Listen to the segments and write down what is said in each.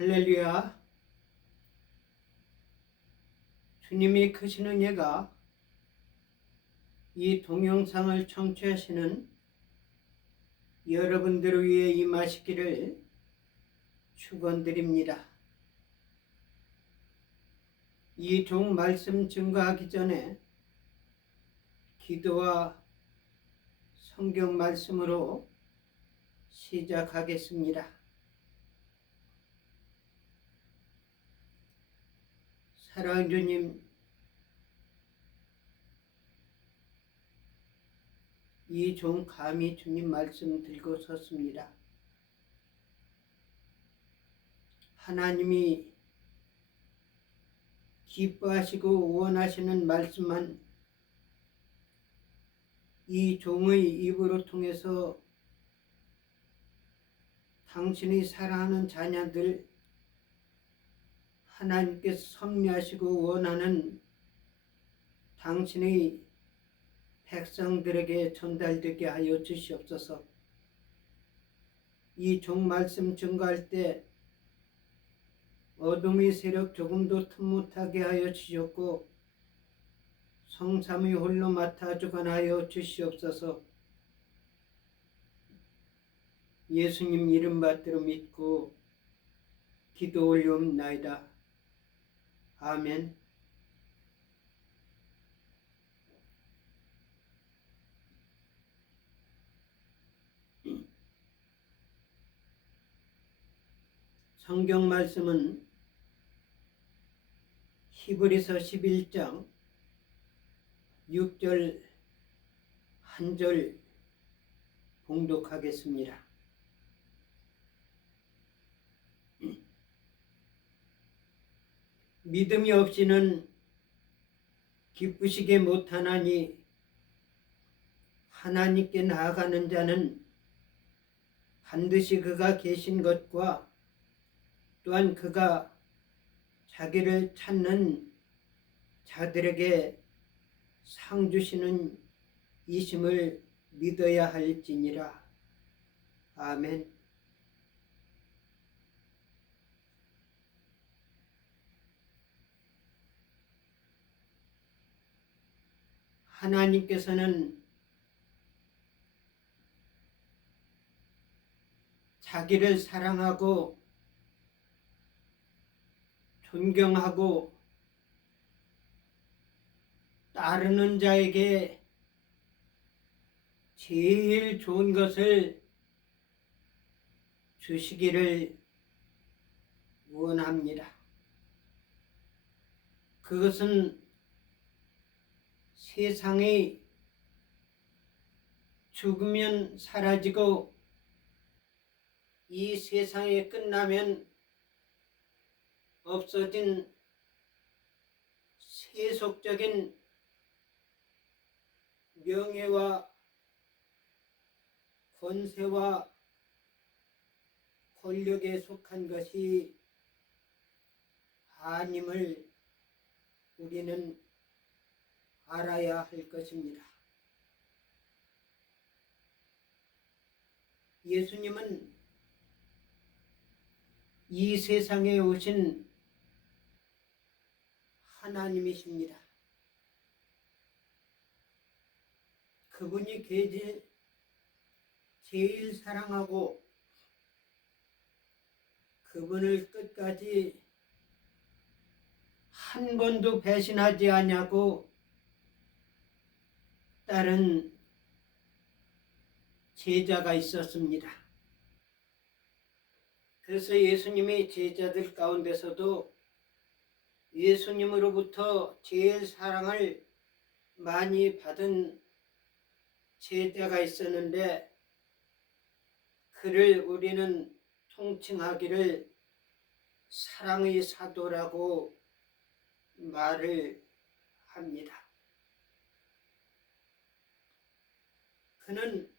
할렐루야. 주님이 크신 은혜가 이 동영상을 청취하시는 여러분들을 위해 임하시기를 축원드립니다. 이 종 말씀 증거하기 전에 기도와 성경 말씀으로 시작하겠습니다. 사랑하는 주님, 이 종 감히 주님 말씀 들고 섰습니다. 하나님이 기뻐하시고 원하시는 말씀만 이 종의 입으로 통해서 당신이 사랑하는 자녀들, 하나님께서 섭리하시고 원하는 당신의 백성들에게 전달되게 하여 주시옵소서. 이 종 말씀 증거할 때 어둠의 세력 조금도 틈 못하게 하여 주셨고 성삼위 홀로 맡아 주관하여 주시옵소서. 예수님 이름 받들어 믿고 기도 올리옵나이다. 아멘. 성경 말씀은 히브리서 11장 6절 한 절 봉독하겠습니다. 믿음이 없이는 기쁘시게 못하나니 하나님께 나아가는 자는 반드시 그가 계신 것과 또한 그가 자기를 찾는 자들에게 상 주시는 이심을 믿어야 할지니라. 아멘. 하나님께서는 자기를 사랑하고 존경하고 따르는 자에게 제일 좋은 것을 주시기를 원합니다. 그것은 세상이 죽으면 사라지고 이 세상이 끝나면 없어진 세속적인 명예와 권세와 권력에 속한 것이 아님을 우리는 알아야 할 것입니다. 예수님은 이 세상에 오신 하나님이십니다. 그분이 제일 사랑하고 그분을 끝까지 한 번도 배신하지 아니하고 따른 제자가 있었습니다. 그래서 예수님이 제자들 가운데서도 예수님으로부터 제일 사랑을 많이 받은 제자가 있었는데 그를 우리는 통칭하기를 사랑의 사도라고 말을 합니다. 그는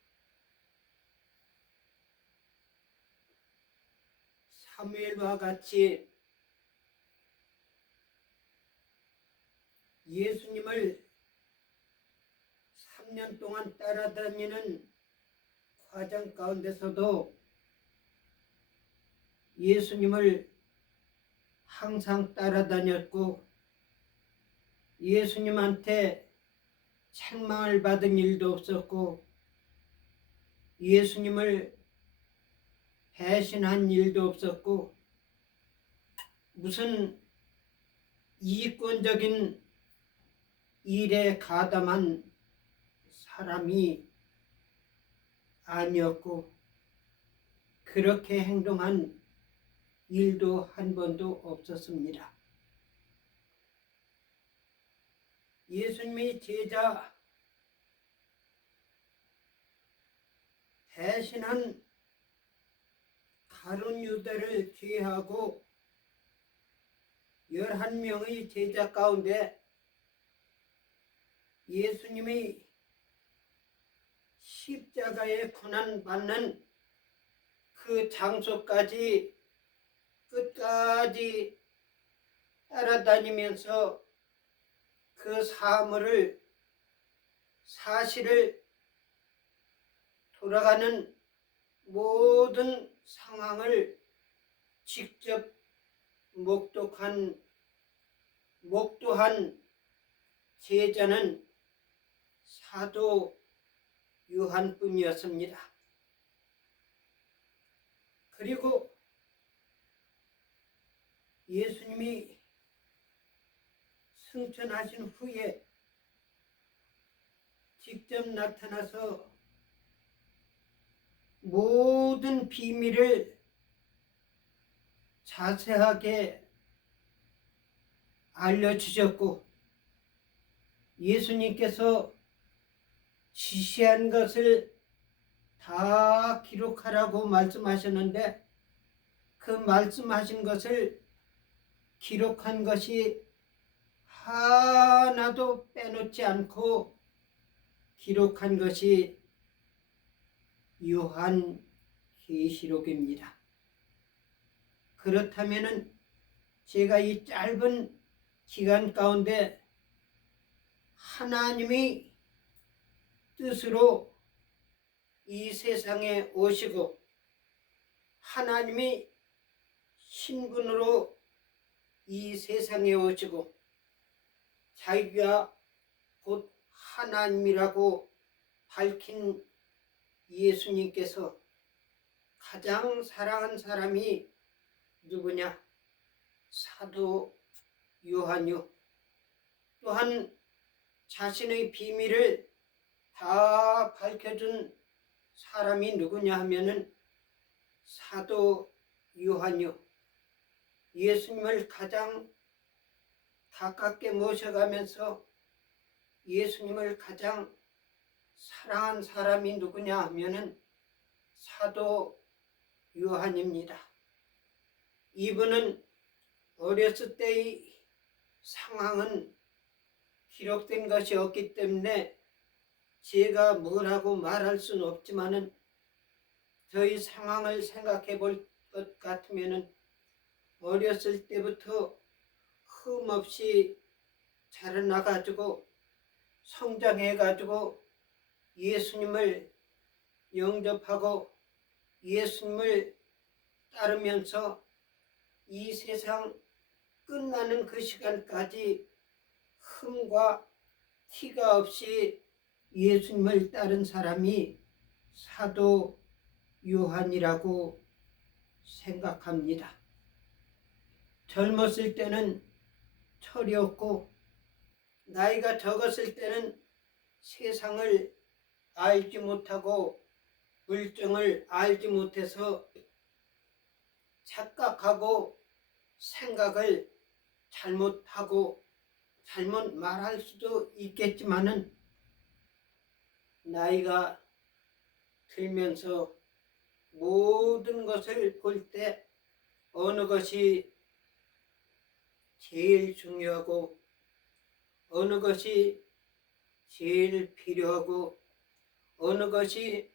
사무엘과 같이 예수님을 3년 동안 따라다니는 과정 가운데서도 예수님을 항상 따라다녔고 예수님한테 책망을 받은 일도 없었고 예수님을 배신한 일도 없었고 무슨 이권적인 일에 가담한 사람이 아니었고 그렇게 행동한 일도 한 번도 없었습니다. 예수님이 제자 배신한 가룟 유다를 제외하고 11명의 제자 가운데 예수님이 십자가에 고난받는 그 장소까지 끝까지 따라다니면서 그 사실을 돌아가는 모든 상황을 직접 목도한 제자는 사도 요한뿐이었습니다. 그리고 예수님이 승천하신 후에 직접 나타나서 모든 비밀을 자세하게 알려주셨고 예수님께서 지시한 것을 다 기록하라고 말씀하셨는데 그 말씀하신 것을 기록한 것이 하나도 빼놓지 않고 기록한 것이 요한계시록입니다. 그렇다면 제가 이 짧은 기간 가운데 하나님의 뜻으로 이 세상에 오시고 하나님의 신분으로 이 세상에 오시고 자기가 곧 하나님이라고 밝힌 예수님께서 가장 사랑한 사람이 누구냐? 사도 요한이요. 또한 자신의 비밀을 다 밝혀준 사람이 누구냐 하면은 사도 요한이요. 예수님을 가장 가깝게 모셔가면서 예수님을 가장 사랑한 사람이 누구냐 하면은 사도 요한입니다. 이분은 어렸을 때의 상황은 기록된 것이 없기 때문에 제가 뭐라고 말할 수는 없지만은 저희 상황을 생각해 볼 것 같으면은 어렸을 때부터 흠없이 자라나가지고 성장해가지고 예수님을 영접하고 예수님을 따르면서 이 세상 끝나는 그 시간까지 흠과 티가 없이 예수님을 따른 사람이 사도 요한이라고 생각합니다. 젊었을 때는 철이 없고 나이가 적었을 때는 세상을 알지 못하고 물정을 알지 못해서 착각하고 생각을 잘못하고 잘못 말할 수도 있겠지만은 나이가 들면서 모든 것을 볼 때 어느 것이 제일 중요하고 어느 것이 제일 필요하고 어느 것이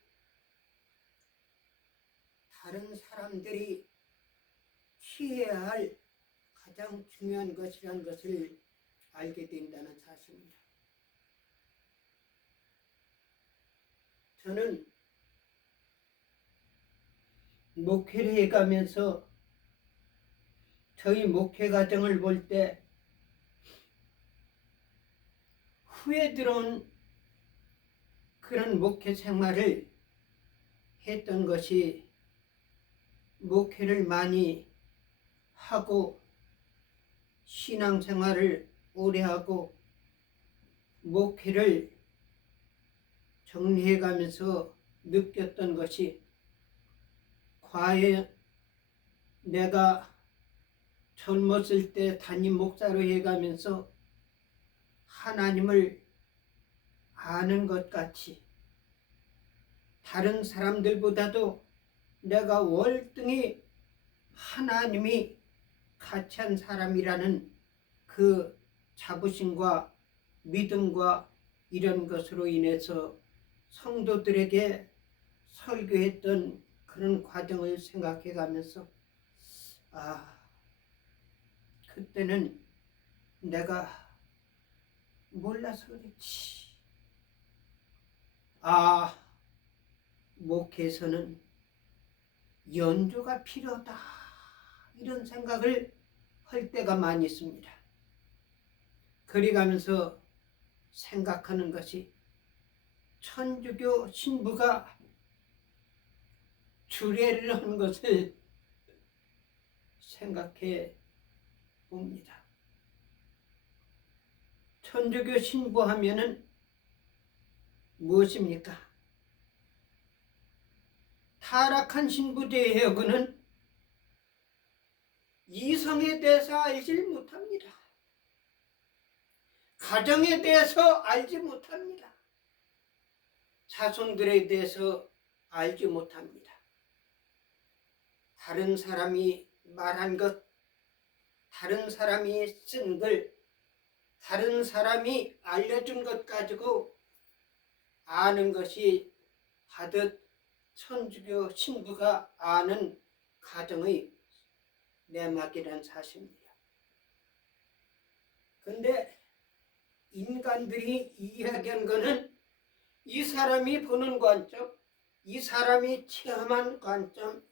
다른 사람들이 취해야 할 가장 중요한 것이라는 것을 알게 된다는 사실입니다. 저는 목회를 해가면서 저희 목회 과정을 볼 때 후에 들어온 그런 목회 생활을 했던 것이 목회를 많이 하고 신앙생활을 오래 하고 목회를 정리해가면서 느꼈던 것이 과연 내가 젊었을 때 담임 목사로 해가면서 하나님을 아는 것 같이 다른 사람들보다도 내가 월등히 하나님이 가치한 사람이라는 그 자부심과 믿음과 이런 것으로 인해서 성도들에게 설교했던 그런 과정을 생각해 가면서 그때는 내가 몰라서 그랬지. 목회에서는 연조가 필요하다 이런 생각을 할 때가 많이 있습니다. 그래가면서 생각하는 것이 천주교 신부가 주례를 하는 것을 생각해 봅니다. 천주교 신부 하면은 무엇입니까? 타락한 신부 대여군은 이성에 대해서 알지 못합니다. 가정에 대해서 알지 못합니다. 자손들에 대해서 알지 못합니다. 다른 사람이 말한 것, 다른 사람이 쓴 글, 다른 사람이 알려준 것 가지고 아는 것이 하듯 천주교 신부가 아는 가정의 내막이란 사실입니다. 근데 인간들이 이야기한 거는 이 사람이 보는 관점, 이 사람이 체험한 관점,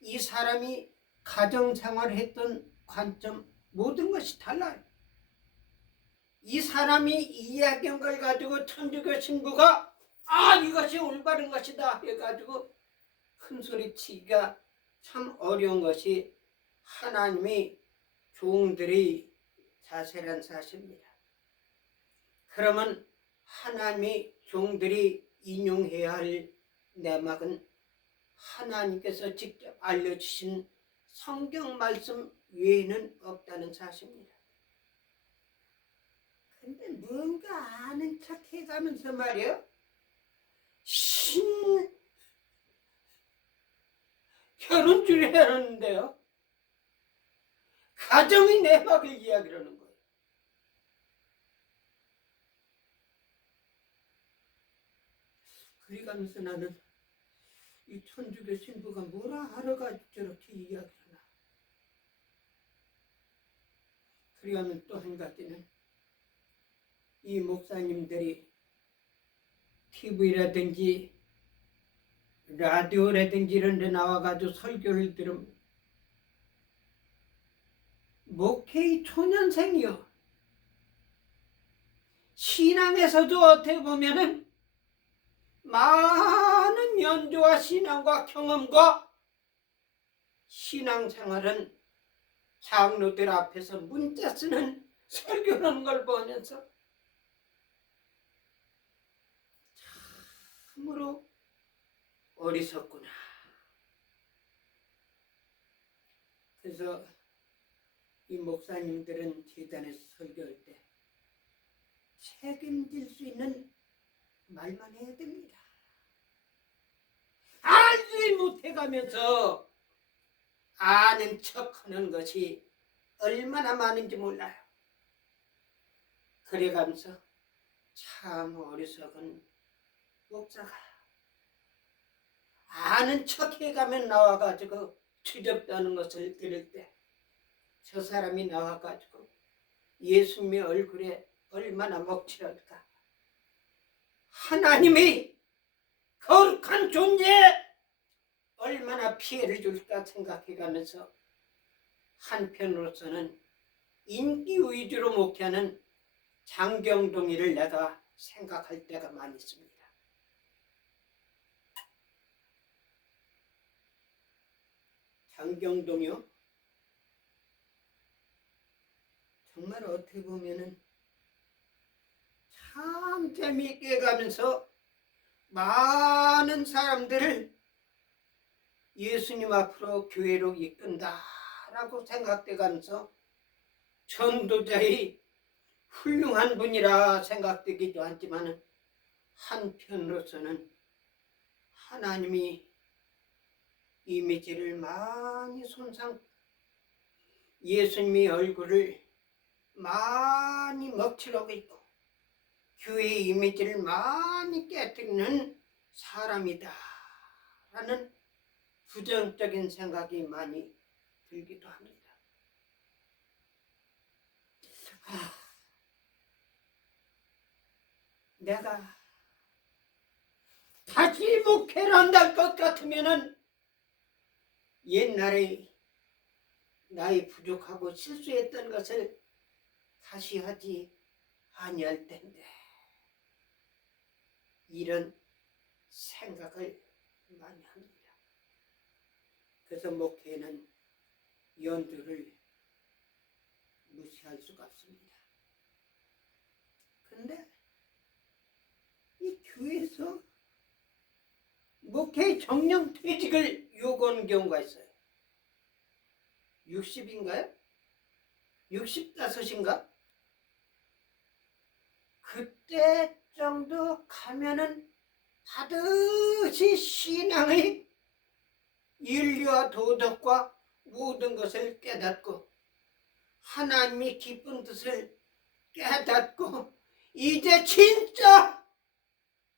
이 사람이 가정생활을 했던 관점, 모든 것이 달라요. 이 사람이 이야기한 걸 가지고 천주교 신부가 이것이 올바른 것이다 해가지고 큰소리치기가 참 어려운 것이 하나님의 종들의 자세란 사실입니다. 그러면 하나님의 종들이 인용해야 할 내막은 하나님께서 직접 알려주신 성경 말씀 외에는 없다는 사실입니다. 근데 뭔가 아는 척 해가면서 말이에요. 결혼줄이 하는데요. 가정의 내막을 이야기하는 거예요. 그래가면서 나는 이 천주교 신부가 뭐라 하러가지고 저렇게 이야기를 하나. 그래가면 또 한 가지는 이 목사님들이 TV라든지 라디오라든지 이런 데 나와가지고 설교를 들으면 목회의 초년생이요. 신앙에서도 어떻게 보면은 많은 연조와 신앙과 경험과 신앙생활은 장로들 앞에서 문자 쓰는 설교하는 걸 보면서 참으로 어리석구나. 그래서 이 목사님들은 제단에서 설교할 때 책임질 수 있는 말만 해야 됩니다. 알지 못해가면서 아는 척하는 것이 얼마나 많은지 몰라요. 그래가면서 참 어리석은 목사가 아는 척해가면 나와가지고 추접다는 것을 들을 때 저 사람이 나와가지고 예수님의 얼굴에 얼마나 먹칠할까. 하나님의 거룩한 존재에 얼마나 피해를 줄까 생각해가면서 한편으로서는 인기 위주로 목회하는 장경동이를 내가 생각할 때가 많이 있습니다. 장경동이요? 정말 어떻게 보면은 참 재미있게 가면서 많은 사람들을 예수님 앞으로 교회로 이끈다라고 생각돼 가면서 전도자의 훌륭한 분이라 생각되기도 하지만 한편으로서는 하나님이 이미지를 많이 예수님의 얼굴을 많이 먹칠하고 있고 교회의 이미지를 많이 깨뜨리는 사람이다 라는 부정적인 생각이 많이 들기도 합니다. 내가 다시 목회를 한다는 것 같으면은 옛날에 나이 부족하고 실수했던 것을 다시 하지 아니할 텐데 이런 생각을 많이 합니다. 그래서 목회는 연주를 무시할 수가 없습니다. 근데 이 교회에서 목회 정령 퇴직을 요구하는 경우가 있어요. 60인가요? 65인가? 그때 정도 가면은 반드시 신앙의 윤리와 도덕과 모든 것을 깨닫고 하나님이 기쁜 뜻을 깨닫고 이제 진짜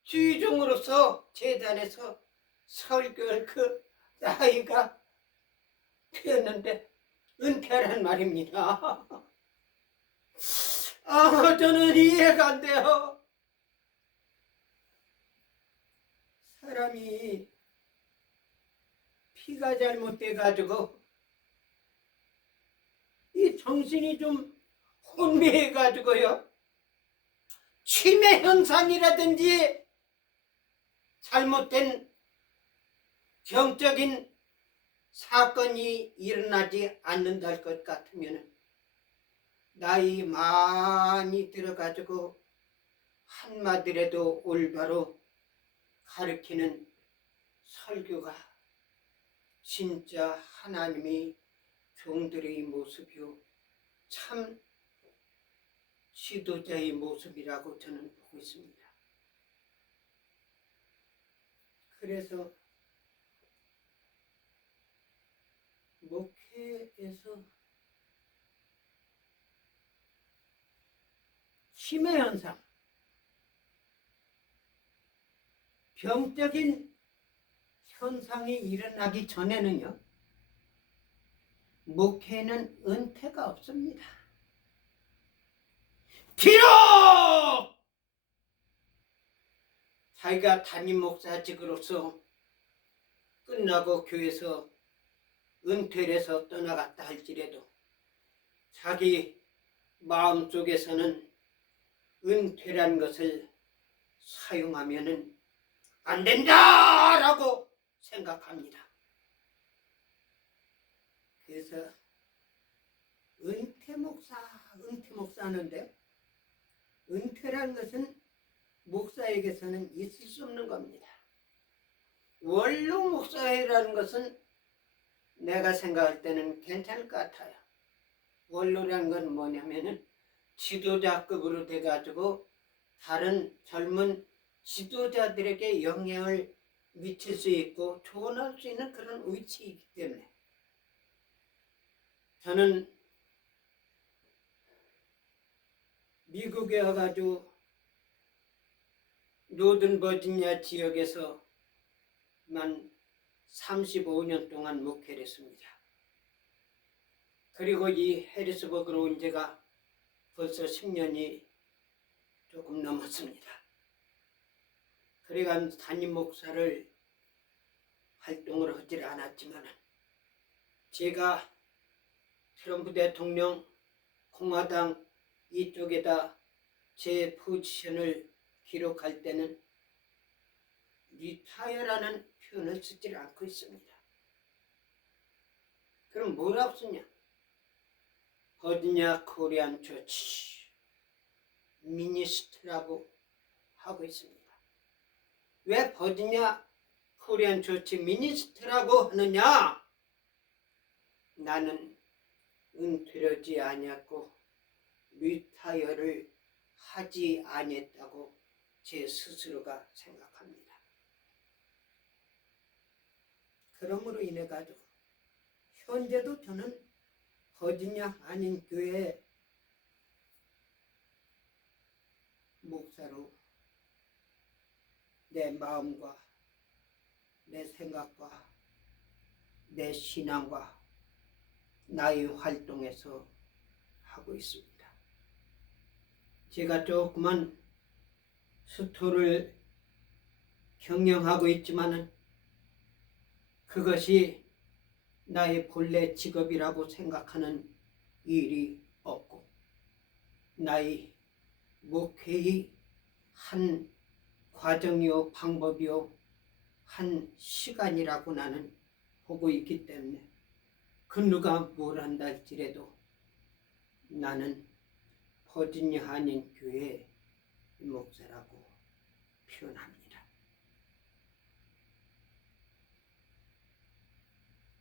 주의종으로서 제단에서 설교할 그 나이가 되었는데 은퇴란 말입니다. 저는 이해가 안 돼요. 사람이 피가 잘못돼가지고 이 정신이 좀 혼미해가지고요. 치매 현상이라든지 잘못된 병적인 사건이 일어나지 않는다 할 것 같으면 나이 많이 들어가지고 한마디라도 올바로 가르치는 설교가 진짜 하나님의 종들의 모습이요 참 지도자의 모습이라고 저는 보고 있습니다. 그래서 목회에서 치매 현상, 병적인 현상이 일어나기 전에는요, 목회는 은퇴가 없습니다. 비록 자기가 담임 목사직으로서 끝나고 교회에서 은퇴를 해서 떠나갔다 할지라도 자기 마음속에서는 은퇴란 것을 사용하면은 안 된다라고 생각합니다. 그래서 은퇴 목사 하는데 은퇴란 것은 목사에게서는 있을 수 없는 겁니다. 원로 목사회라는 것은 내가 생각할 때는 괜찮을 것 같아요. 원로라는 건 뭐냐면은 지도자급으로 돼가지고 다른 젊은 지도자들에게 영향을 미칠 수 있고 조언할 수 있는 그런 위치이기 때문에 저는 미국에 와가지고 노든 버지니아 지역에서 만 35년 동안 목회를 했습니다. 그리고 이 해리스버그로 온 지가 벌써 10년이 조금 넘었습니다. 그래가 담임 목사를 활동을 하지 않았지만 제가 트럼프 대통령 공화당 이쪽에다 제 포지션을 기록할 때는 리타이어라는 표현을 쓰지 않고 있습니다. 그럼 뭐라고 쓰냐? 버지니아 코리안 처치 미니스트라고 하고 있습니다. 왜 버지니아 코리안 처치 미니스트라고 하느냐? 나는 은퇴를 하지 아니했고 리타이어를 하지 아니했다고 제 스스로가 생각합니다. 그러므로 인해 가지고 현재도 저는 버지니아 한인교회 목사로 내 마음과 내 생각과 내 신앙과 나의 활동에서 하고 있습니다. 제가 조그만 스토를 경영하고 있지만은 그것이 나의 본래 직업이라고 생각하는 일이 없고 나의 목회의 한 과정이요 방법이요 한 시간이라고 나는 보고 있기 때문에 그 누가 뭘 한다 할지라도 나는 버지니아 한인 교회 목사라고 표현합니다.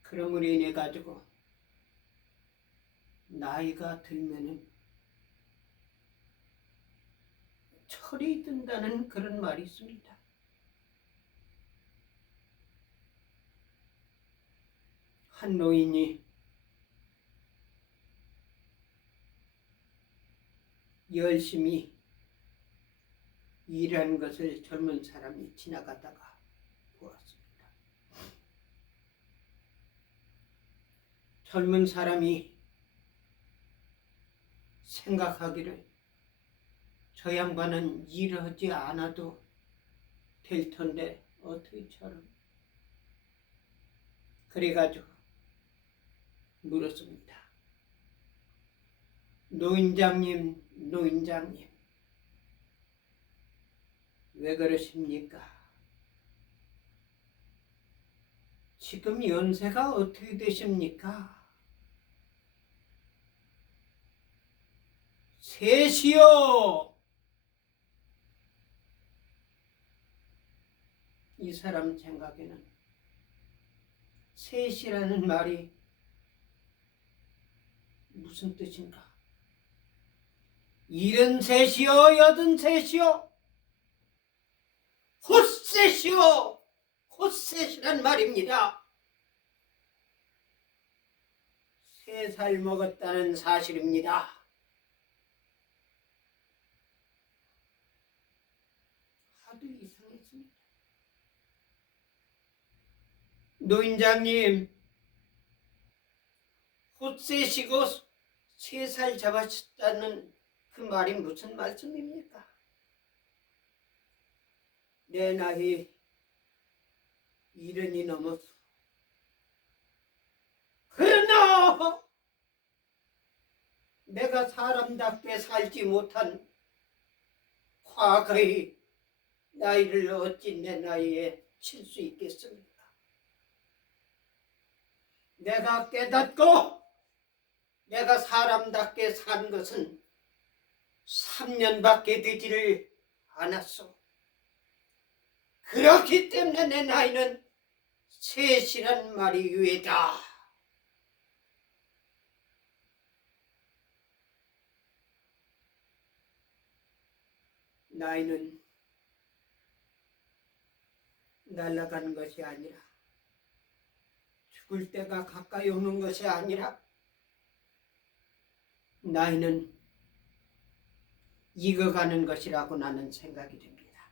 그러므로 인해 가지고 나이가 들면은 철이 든다는 그런 말이 있습니다. 한 노인이 열심히 일하는 것을 젊은 사람이 지나가다가 보았습니다. 젊은 사람이 생각하기를 저 양반은 일하지 않아도 될 텐데 어떻게 저런 그래가지고 물었습니다. 노인장님 왜 그러십니까? 지금 연세가 어떻게 되십니까? 셋이요. 이 사람 생각에는 셋이라는 말이 무슨 뜻인가? 73이요, 83이요, 헛셋이요, 헛셋이란 말입니다. 3살 먹었다는 사실입니다. 하도 이상했습니다. 노인장님, 헛셋이고 3살 잡았다는 그 말이 무슨 말씀입니까? 내 나이 70이 넘어서 그러나 내가 사람답게 살지 못한 과거의 나이를 어찌 내 나이에 칠 수 있겠습니까? 내가 깨닫고 내가 사람답게 산 것은 3년밖에 되지를 않았어. 그렇기 때문에 내 나이는 셋이란 말이 유해다. 나이는 날아가는 것이 아니라 죽을 때가 가까이 오는 것이 아니라 나이는 익어가는 것이라고 나는 생각이 됩니다.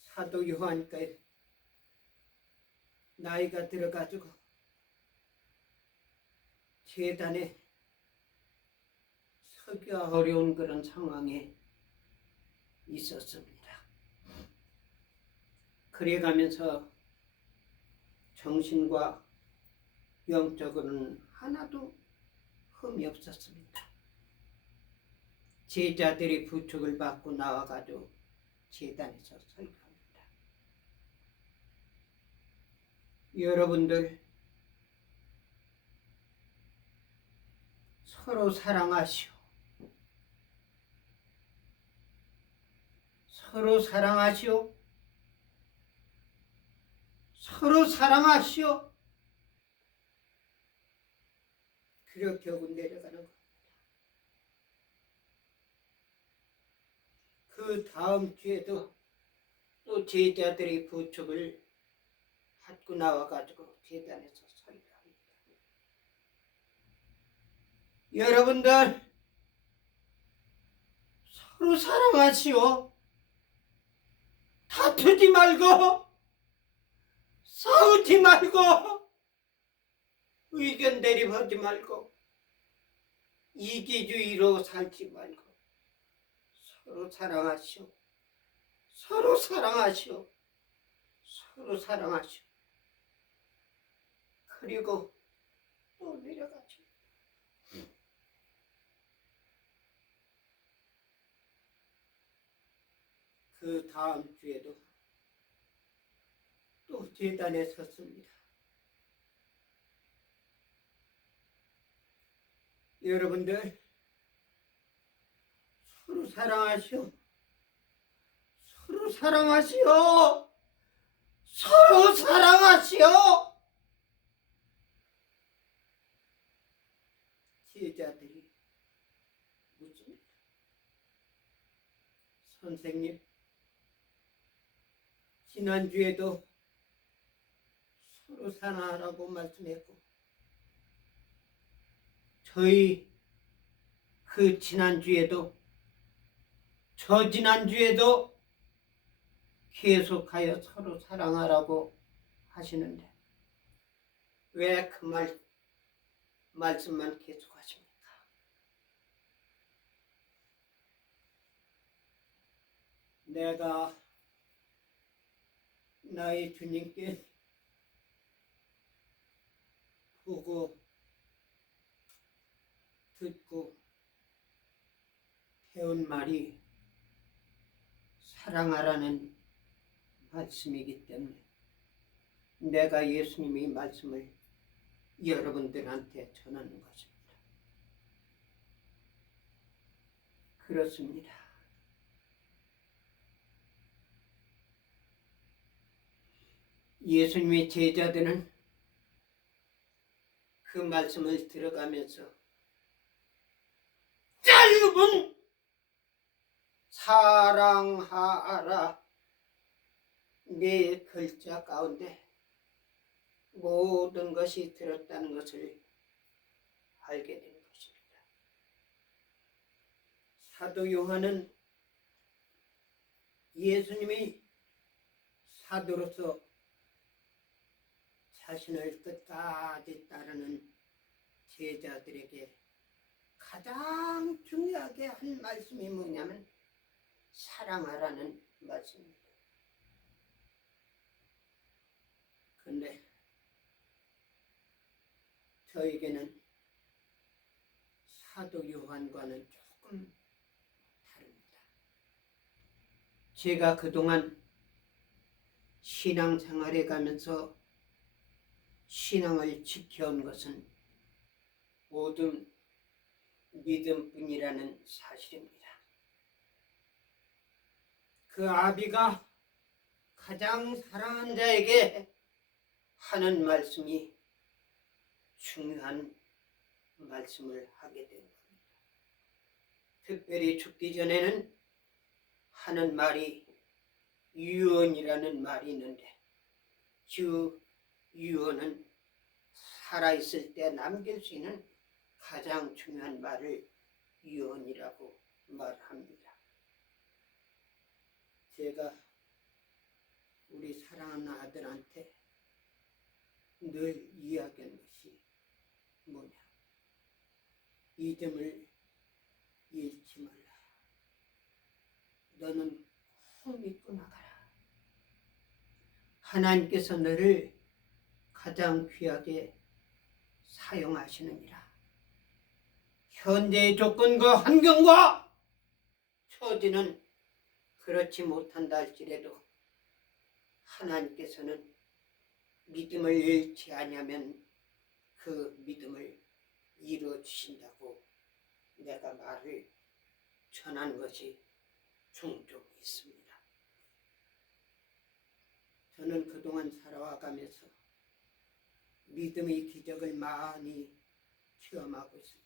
사도 요한께 나이가 들어가지고 재단에 서기가 어려운 그런 상황에 있었습니다. 그래가면서 정신과 영적으로는 하나도 흠이 없었습니다. 제자들이 부축을 받고 나와가지고 제단에서 설교합니다. 여러분들 서로 사랑하시오. 서로 사랑하시오. 서로 사랑하시오. 그렇게 하고 내려가는 겁니다. 그 다음 주에도 또 제자들이 부축을 받고 나와가지고 제단에서 설교합니다. 여러분들 서로 사랑하시오. 다투지 말고 싸우지 말고 의견 대립하지 말고 이기주의로 살지 말고 서로 사랑하시오. 서로 사랑하시오. 서로 사랑하시오. 그리고 또 내려가죠. 그 다음 주에도 또 제단에 섰습니다. 여러분들 서로 사랑하시오. 서로 사랑하시오. 서로 사랑하시오. 제자들이 묻습니다. 선생님, 지난주에도 서로 사랑하라고 말씀했고 저희 그 지난주에도 저 지난주에도 계속하여 서로 사랑하라고 하시는데 왜 그 말씀만 계속하십니까? 내가 나의 주님께 보고 듣고 배운 말이 사랑하라는 말씀이기 때문에 내가 예수님의 말씀을 여러분들한테 전하는 것입니다. 그렇습니다. 예수님의 제자들은 그 말씀을 들어가면서 짧은 사랑하라 네 글자 가운데 모든 것이 들었다는 것을 알게 된 것입니다. 사도 요한은 예수님이 사도로서 자신을 끝까지 따르는 제자들에게 가장 중요하게 한 말씀이 뭐냐면 사랑하라는 말씀입니다. 그런데 저에게는 사도 요한과는 조금 다릅니다. 제가 그동안 신앙생활에 가면서 신앙을 지켜온 것은 모든 믿음뿐이라는 사실입니다. 그 아비가 가장 사랑하는 자에게 하는 말씀이 중요한 말씀을 하게 된 겁니다. 특별히 죽기 전에는 하는 말이 유언이라는 말이 있는데 주 유언은 살아있을 때 남길 수 있는 가장 중요한 말을 유언이라고 말합니다. 제가 우리 사랑하는 아들한테 늘 이야기한 것이 뭐냐? 믿음을 잃지 말라. 너는 꼭 믿고 나가라. 하나님께서 너를 가장 귀하게 사용하시느니라. 현재의 조건과 환경과 처지는 그렇지 못한다 할지라도 하나님께서는 믿음을 잃지 아니하면 그 믿음을 이루어 주신다고 내가 말을 전한 것이 종종 있습니다. 저는 그동안 살아와가면서 믿음의 기적을 많이 체험하고 있습니다.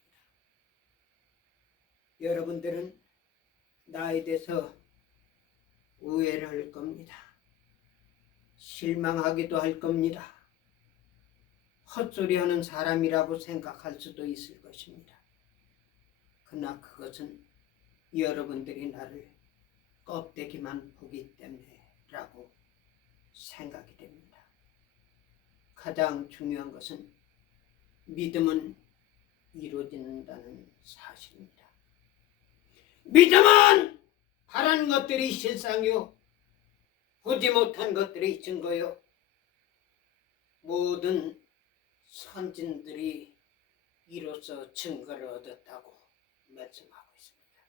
여러분들은 나에 대해서 오해를 할 겁니다. 실망하기도 할 겁니다. 헛소리하는 사람이라고 생각할 수도 있을 것입니다. 그러나 그것은 여러분들이 나를 껍데기만 보기 때문에라고 생각이 됩니다. 가장 중요한 것은 믿음은 이루어진다는 사실입니다. 믿음은 바란 것들이 실상이요 보지 못한 것들이 증거요 모든 선진들이 이로써 증거를 얻었다고 말씀하고 있습니다.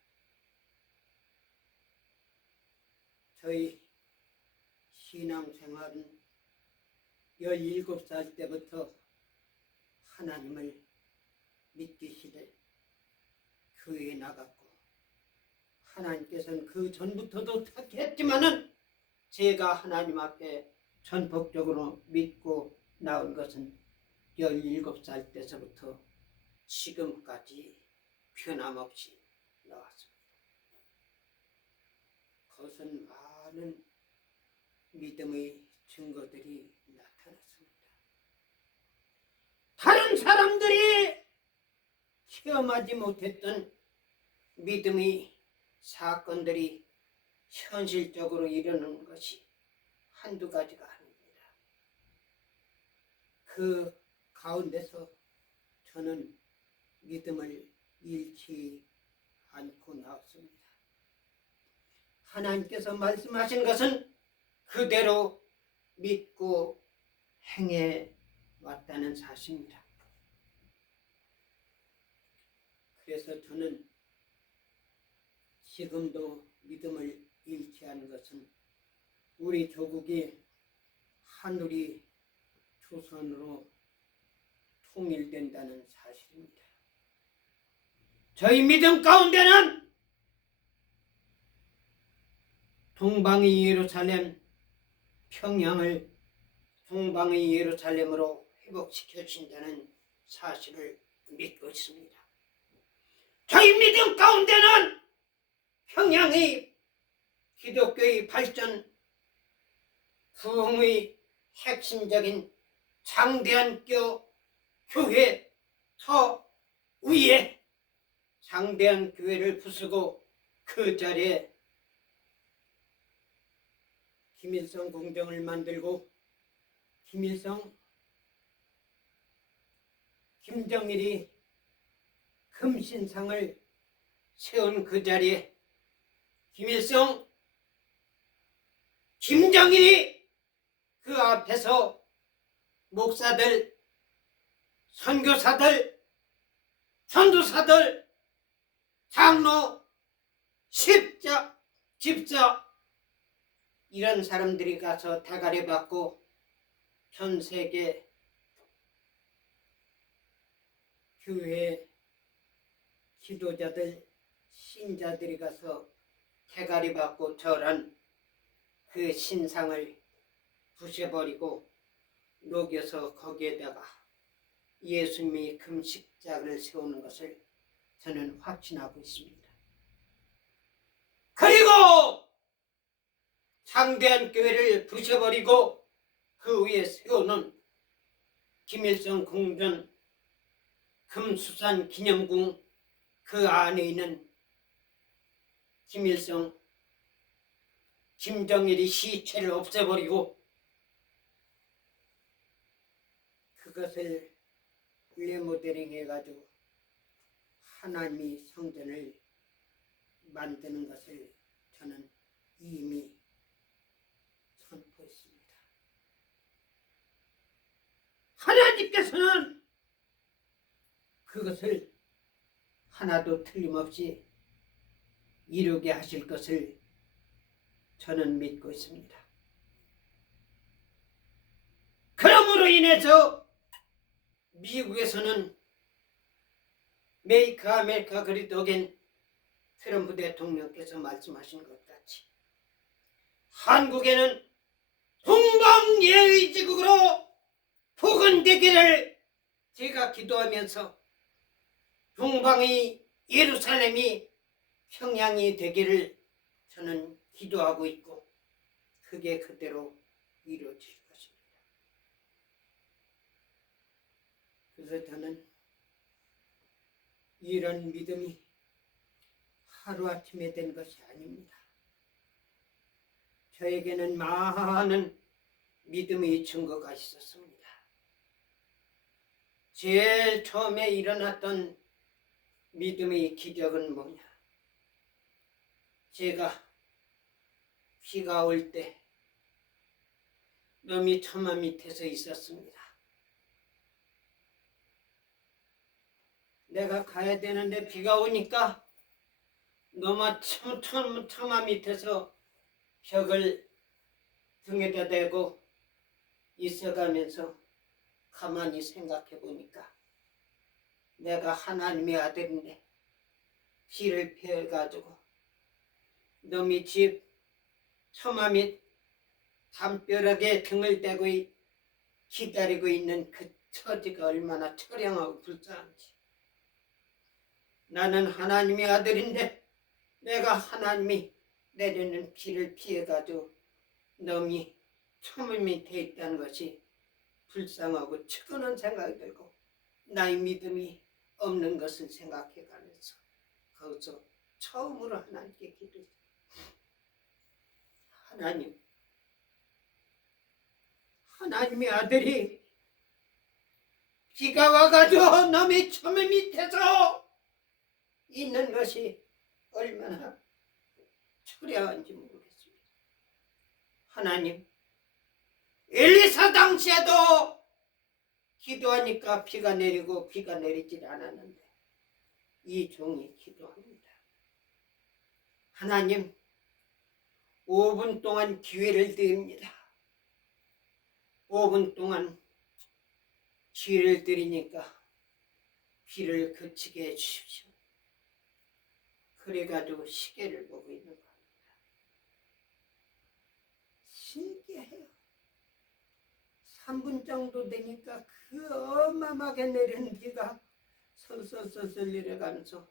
저희 신앙생활은 17살 때부터 하나님을 믿기 시대 교회에 나갔고 하나님께서는 그 전부터도 택했지만은 제가 하나님 앞에 전폭적으로 믿고 나온 것은 17살 때서부터 지금까지 변함없이 나왔습니다. 그것은 많은 믿음의 증거들이 나타났습니다. 다른 사람들이 체험하지 못했던 믿음의 사건들이 현실적으로 일어나는 것이 한두 가지가 아닙니다. 그 가운데서 저는 믿음을 잃지 않고 나왔습니다. 하나님께서 말씀하신 것은 그대로 믿고 행해 왔다는 사실입니다. 그래서 저는 지금도 믿음을 잃지 않은 것은 우리 조국이 하늘이 조선으로 통일된다는 사실입니다. 저희 믿음 가운데는 동방의 예루살렘, 평양을 동방의 예루살렘으로 회복시켜 주신다는 사실을 믿고 있습니다. 저희 믿음 가운데는 평양의 기독교의 발전, 부흥의 핵심적인 장대한교 교회 더 위에 장대한 교회를 부수고 그 자리에 김일성 궁정을 만들고 김일성, 김정일이 금신상을 세운 그 자리에 김일성, 김정일이 그 앞에서 목사들, 선교사들, 전도사들, 장로, 집사 이런 사람들이 가서 대가리 받고 전 세계 교회 지도자들, 신자들이 가서 대가리 받고 절한 그 신상을 부셔버리고 녹여서 거기에다가 예수님의 금식장을 세우는 것을 저는 확신하고 있습니다. 그리고 장대한 교회를 부셔버리고 그 위에 세우는 김일성 궁전 금수산 기념궁 그 안에 있는 김일성, 김정일이 시체를 없애버리고 그것을 리모델링 해가지고 하나님이 성전을 만드는 것을 저는 이미 선포했습니다. 하나님께서는 그것을 하나도 틀림없이 이루게 하실 것을 저는 믿고 있습니다. 그러므로 인해서 미국에서는 메이크 아메리카 그리트 어게인 트럼프 대통령께서 말씀하신 것 같이 한국에는 동방예의지국으로 복원되기를 제가 기도하면서 동방의 예루살렘이 평양이 되기를 저는 기도하고 있고 그게 그대로 이루어질 것입니다. 그래서 저는 이런 믿음이 하루아침에 된 것이 아닙니다. 저에게는 많은 믿음의 증거가 있었습니다. 제일 처음에 일어났던 믿음의 기적은 뭐냐? 제가 비가 올 때 너미 처마 밑에서 있었습니다. 내가 가야 되는데 비가 오니까 너무 처마 밑에서 벽을 등에다 대고 있어가면서 가만히 생각해 보니까 내가 하나님의 아들인데 비를 피해가지고 너미 집 처마 밑 담벼락에 등을 대고 기다리고 있는 그 처지가 얼마나 처량하고 불쌍한지. 나는 하나님의 아들인데 내가 하나님이 내리는 비를 피해가지고 너미 처마 밑에 있다는 것이 불쌍하고 측은한 생각이 들고 나의 믿음이 없는 것을 생각해가면서 거기서 처음으로 하나님께 기도했어요. 하나님의 아들이 비가 와가지고 너미 처마 밑에서 있는 것이 얼마나 처량한지 모르겠습니다. 하나님, 엘리사 당시에도 기도하니까 비가 내리고 비가 내리질 않았는데 이 종이 기도합니다. 하나님, 5분 동안 기회를 드립니다. 5분 동안 기회를 드리니까 비를 그치게 해주십시오. 그래가지고 시계를 보고 있는 겁니다. 신기해요. 3분 정도 되니까 그 어마어마하게 내리는 비가 설설설설 내려가면서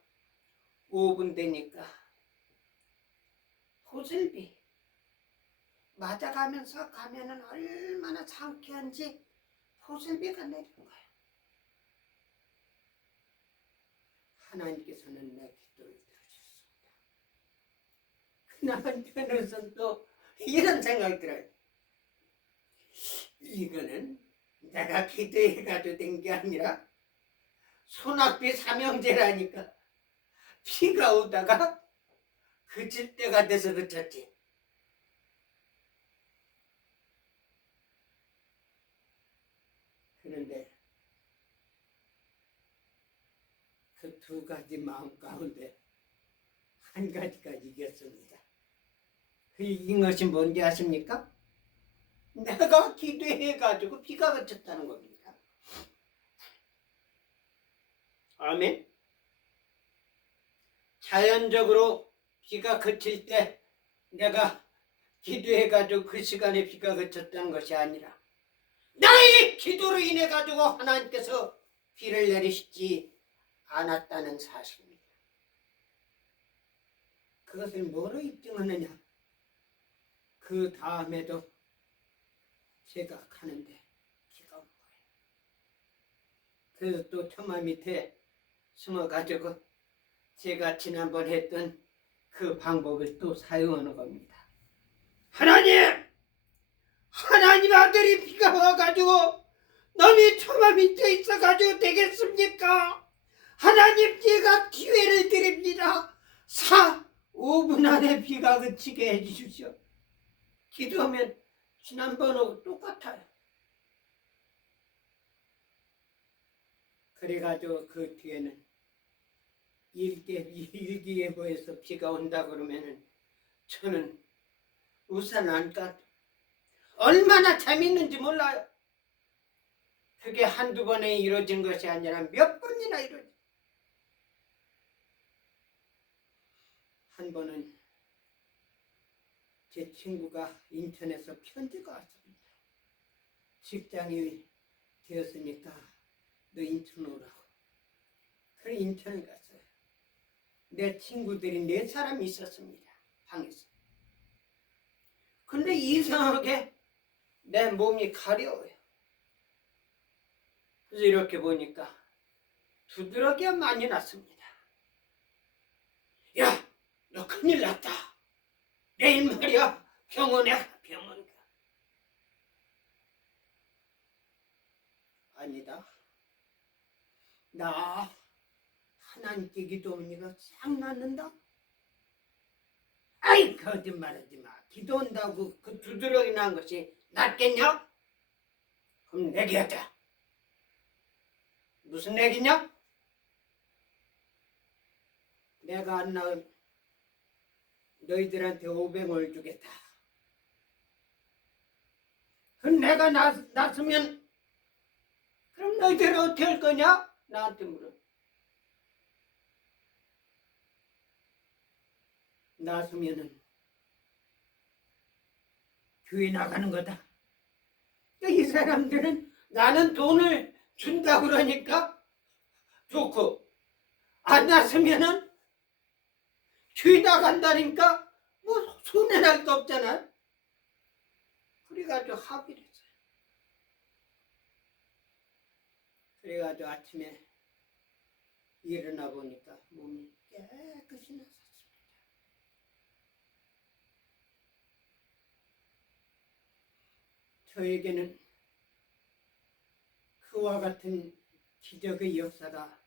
5분 되니까 보슬비 맞아가면서 가면은 얼마나 상쾌한지 보슬비가 내리는 거예요. 하나님께서는 내 기도를 들으셨습니다. 그날 한편에서는 또 이런 생각이 들어요. 이거는 내가 기도해가지고 된 게 아니라 소낙비 삼형제라니까 비가 오다가 그칠 때가 돼서 그쳤지. 그런데 그 두 가지 마음 가운데 한 가지가 이겼습니다. 그 이긴 것이 뭔지 아십니까? 내가 기도해가지고 비가 그쳤다는 겁니다. 아멘. 자연적으로 비가 그칠 때 내가 기도해가지고 그 시간에 비가 그쳤다는 것이 아니라 나의 기도로 인해가지고 하나님께서 비를 내리시지 않았다는 사실입니다. 그것을 뭐로 입증하느냐? 그 다음에도 제가 가는데 비가 온 거예요. 그래서 또 처마 밑에 숨어가지고 제가 지난번 했던 그 방법을 또 사용하는 겁니다. 하나님 아들이 비가 와가지고 너희 처마 밑에 있어가지고 되겠습니까? 하나님, 제가 기회를 드립니다. 5분 안에 비가 그치게 해주십시오. 기도하면 지난번하고 똑같아요. 그래가지고 그 뒤에는 일기예보에서 비가 온다 그러면은 저는 우산 안 까도 얼마나 재밌는지 몰라요. 그게 한두 번에 이루어진 것이 아니라 몇 번이나 이루어진. 한 번은 제 친구가 인천에서 편지가 왔습니다. 직장이 되었으니까 너 인천 오라고. 그래 인천을 갔어요. 내 친구들이 4사람이 있었습니다. 방에서. 근데 이상하게 내 몸이 가려워요. 그래서 이렇게 보니까 두드러기가 많이 났습니다. 야, 너 큰일 났다. 내일 말이야 병원에 가. 병원 가. 아니다. 나 하나님께 기도하니까 싹 낫는다. 아이 거짓말하지 마. 기도한다고 그 두드러기 난 것이 낫겠냐? 그럼 내기하자. 무슨 내기냐? 내가 안 나은 너희들한테 500원을 주겠다. 그럼 내가 났으면 그럼 너희들 어떻게 할 거냐? 나한테 물어. 났으면은 교회 나가는 거다. 이 사람들은 나는 돈을 준다 그러니까 좋고 안 났으면은 교회 나간다니까 뭐 손해날 게 없잖아. 그래가지고 합의를 했어요. 그래가지고 아침에 일어나 보니까 몸이 깨끗이 나섰습니다. 저에게는 그와 같은 기적의 역사가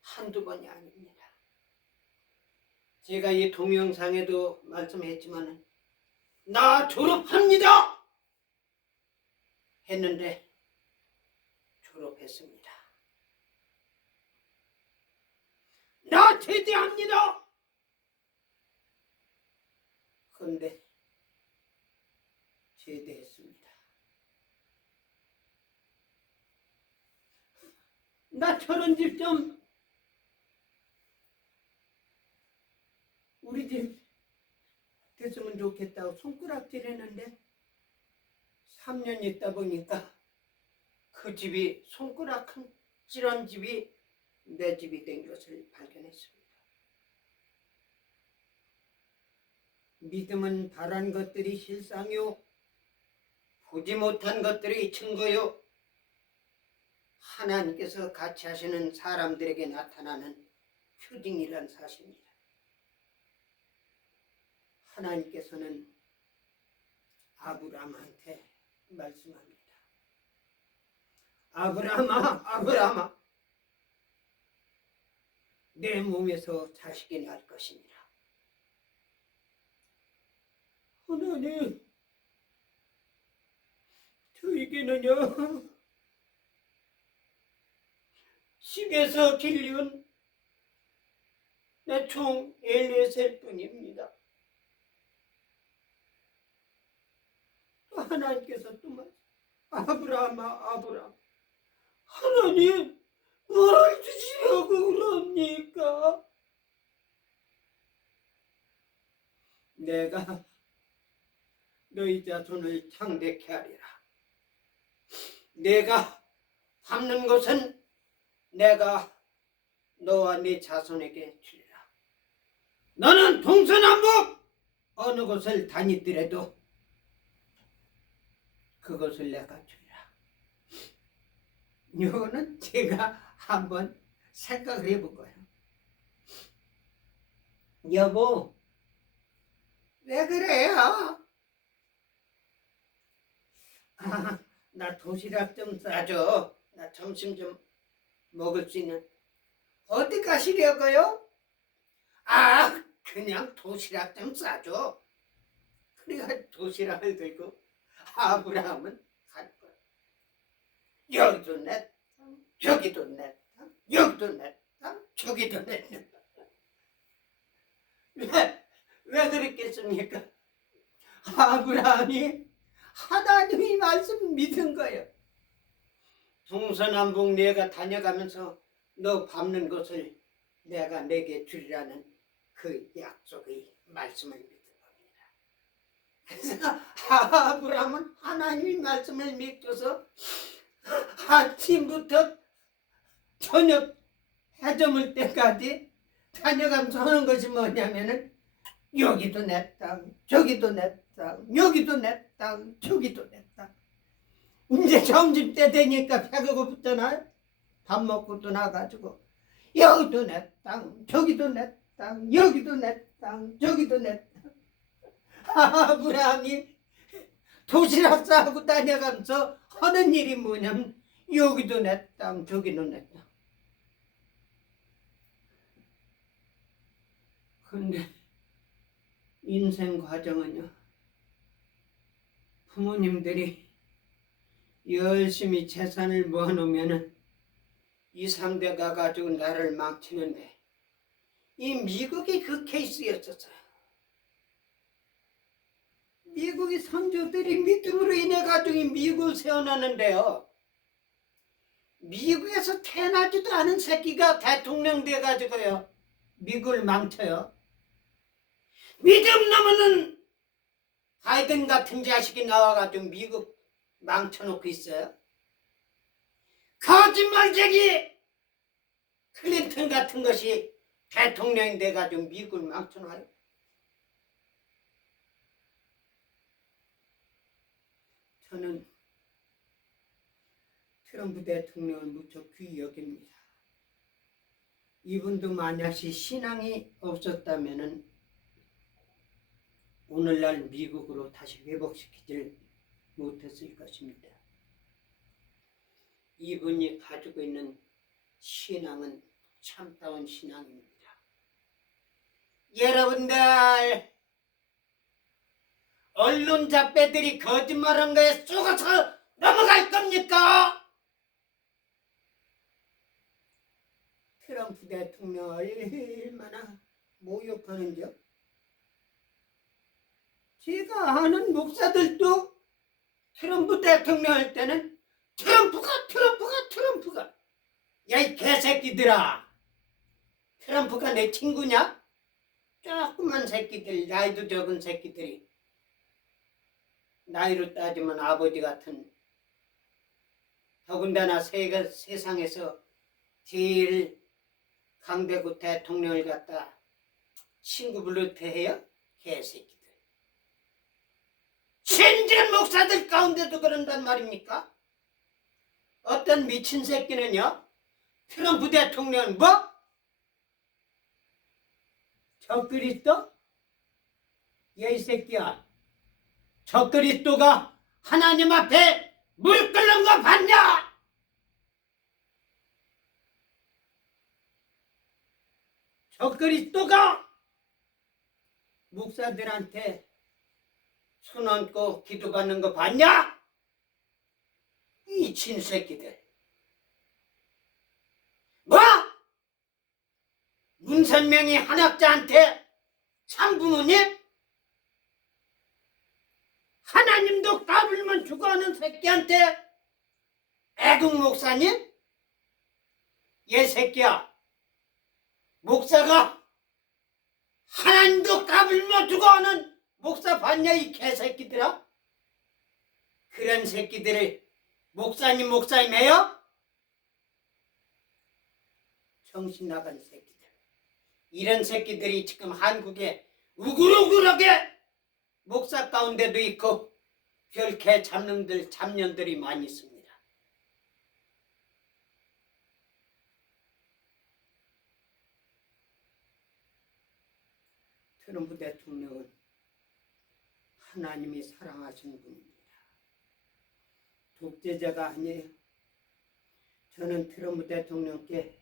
한두 번이 아닙니다. 제가 이 동영상에도 말씀했지만 나 졸업합니다 했는데 졸업했습니다. 나 제대합니다. 그런데 제대했습니다. 나 저런 집 좀 우리 집 됐으면 좋겠다고 손가락질 했는데 3년 있다 보니까 그 집이 손가락질한 집이 내 집이 된 것을 발견했습니다. 믿음은 바란 것들이 실상이요 보지 못한 것들이 증거요 하나님께서 같이 하시는 사람들에게 나타나는 표징이란 사실입니다. 하나님께서는 아브라함한테 말씀합니다. 아브라함아, 내 몸에서 자식이 날 것이니라. 하나님, 저에게는요, 집에서 길리운 내 총 엘리에셀 뿐입니다. 하나님께서 또 말, 아브라함, 하나님, 뭘 주시려고 그럽니까? 내가 너희 자손을 창대케 하리라. 내가 밟는 것은 내가 너와 네 자손에게 주리라. 너는 동서남북 어느 곳을 다니더라도 그것을 내가 주리라. 이거는 제가 한번 생각을 해본 거예요. 여보, 왜 그래요? 나 도시락 좀 싸줘. 나 점심 좀 먹을 수 있는. 어디 가시려고요? 그냥 도시락 좀 싸줘. 그래가 도시락을 들고 아브라함은 갈 거야. 여기도 냈다, 저기도 냈다. 저기도 냈냐. 왜 그랬겠습니까? 아브라함이 하나님의 말씀 믿은 거예요. 동서남북 내가 다녀가면서 너 밟는 것을 내가 내게 주리라는 그 약속의 말씀을 믿은 겁니다. 그래서 아브라함은 하나님의 말씀을 믿고서 아침부터 저녁 해 저물 때까지 다녀가면서 하는 것이 뭐냐면은 여기도 내 땅, 저기도 내 땅, 여기도 내 땅, 저기도 내 땅. 이제 점심때 되니까 배가 고프잖아요. 밥 먹고 또 나가지고 여기도 내 땅, 저기도 내 땅, 여기도 내 땅, 저기도 내 땅. 아브라함이 도시락 싸고 다녀가면서 하는 일이 뭐냐면 여기도 내 땅, 저기도 내 땅. 근데 인생 과정은요, 부모님들이 열심히 재산을 모아놓으면은 이 상대가 가지고 나를 망치는데, 이 미국이 그 케이스였었어요. 미국의 선조들이 믿음으로 인해 가지고 미국을 세워놨는데요, 미국에서 태어나지도 않은 새끼가 대통령 돼가지고요 미국을 망쳐요. 믿음 넘는 바이든 같은 자식이 나와가지고 미국 망쳐놓고 있어요. 거짓말쟁이 클린턴 같은 것이 대통령이 돼가지고 미국을 망쳐놔요. 저는 트럼프 대통령을 무척 귀히 여깁니다. 이분도 만약에 신앙이 없었다면은 오늘날 미국으로 다시 회복시키질 못했을 것입니다. 이분이 가지고 있는 신앙은 참다운 신앙입니다. 여러분들, 언론 잡배들이 거짓말한 거에 쏘가서 넘어갈 겁니까? 트럼프 대통령 얼마나 모욕하는지요? 제가 아는 목사들도 트럼프 대통령 할 때는 트럼프가 야 이 개새끼들아, 트럼프가 내 친구냐? 조그만 새끼들, 나이도 적은 새끼들이, 나이로 따지면 아버지 같은, 더군다나 세상에서 제일 강대국 대통령을 갖다 친구 불러도 해요? 개새끼들. 진지한 목사들 가운데도 그런단 말입니까? 어떤 미친 새끼는요, 트럼프 대통령 뭐? 적그리스도? 야 이 새끼야, 적그리스도가 하나님 앞에 물 끓는 거 봤냐? 적그리스도가 목사들한테 손 얹고 기도받는 거 봤냐? 이 친새끼들. 뭐? 문선명이 한학자한테 참부모님? 하나님도 까불면 죽어하는 새끼한테 애국 목사님? 얘 새끼야, 목사가 하나님도 까불면 죽어하는 목사 봤냐 이 개새끼들아? 그런 새끼들을 목사님 해요? 정신 나간 새끼들. 이런 새끼들이 지금 한국에 우글우글하게 목사 가운데도 있고 별 개 잡년들이 많이 있습니다. 트럼프 대통령은 하나님이 사랑하시는 분입니다. 독재자가 아니에요. 저는 트럼프 대통령께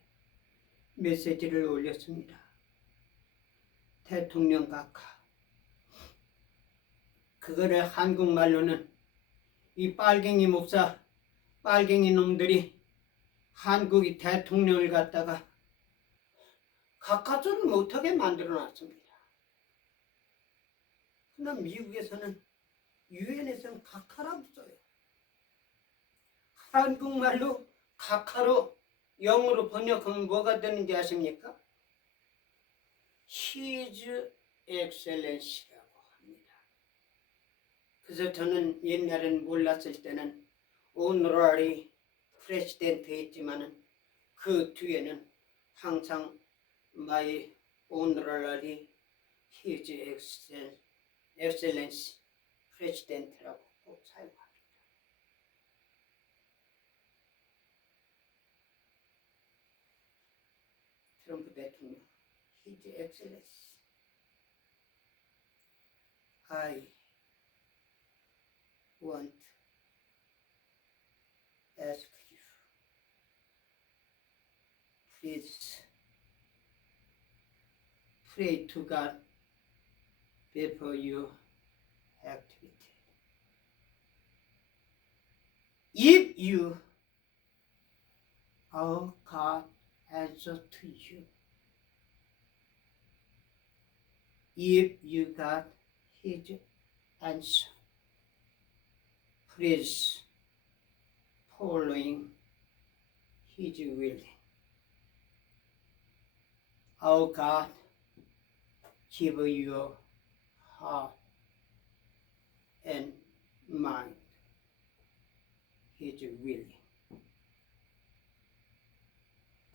메시지를 올렸습니다. 대통령 각하. 그거를 한국말로는 이 빨갱이 목사, 빨갱이 놈들이 한국이 대통령을 갖다가 각하조를 못하게 만들어놨습니다. 그러나 미국에서는 유엔에서는 각하라고 써요. 한국말로 각하로 영어로 번역하면 뭐가 되는지 아십니까? His Excellency라고 합니다. 그래서 저는 옛날에는 몰랐을 때는 오너라리 프레시덴트 했지만은 그 뒤에는 항상 my honorary his excellency president라고 꼭 사용합니다. 트럼프 대통령 his excellency I want ask you please pray to God before your activity. If you, our God, answer to you, if you got His answer, please following His will. Our God, give your heart and mind His will.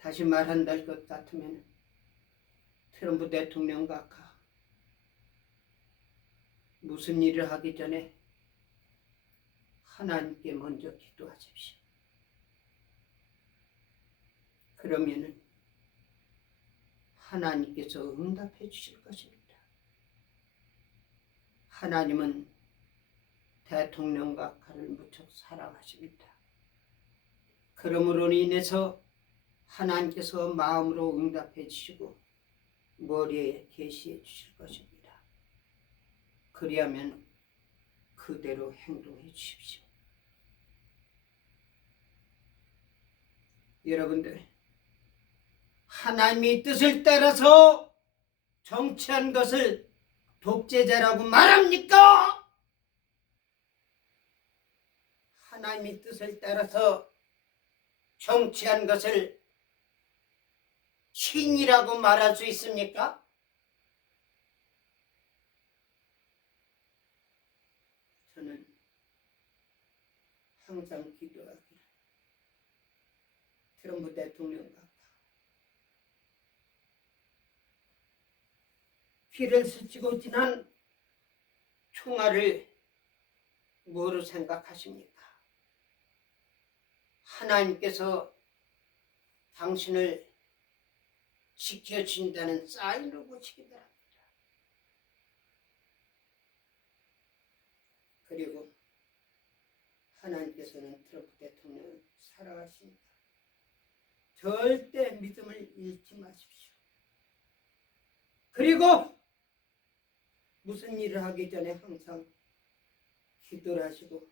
다시 말한다 할 것 같으면 트럼프 대통령 각하 무슨 일을 하기 전에 하나님께 먼저 기도하십시오. 그러면은 하나님께서 응답해 주실 것입니다. 하나님은 대통령 각하를 무척 사랑하십니다. 그러므로 인해서 하나님께서 마음으로 응답해 주시고 머리에 계시해 주실 것입니다. 그리하면 그대로 행동해 주십시오. 여러분들, 하나님의 뜻을 따라서 정치한 것을 독재자라고 말합니까? 하나님의 뜻을 따라서 정치한 것을 신이라고 말할 수 있습니까? 저는 항상 기도하기를 트럼프 대통령과 피를 스치고 지난 총알을 뭐로 생각하십니까? 하나님께서 당신을 지켜준다는 사인으로 보시기 바랍니다. 그리고 하나님께서는 트럼프 대통령을 사랑하십니다. 절대 믿음을 잃지 마십시오. 그리고 무슨 일을 하기 전에 항상 기도를 하시고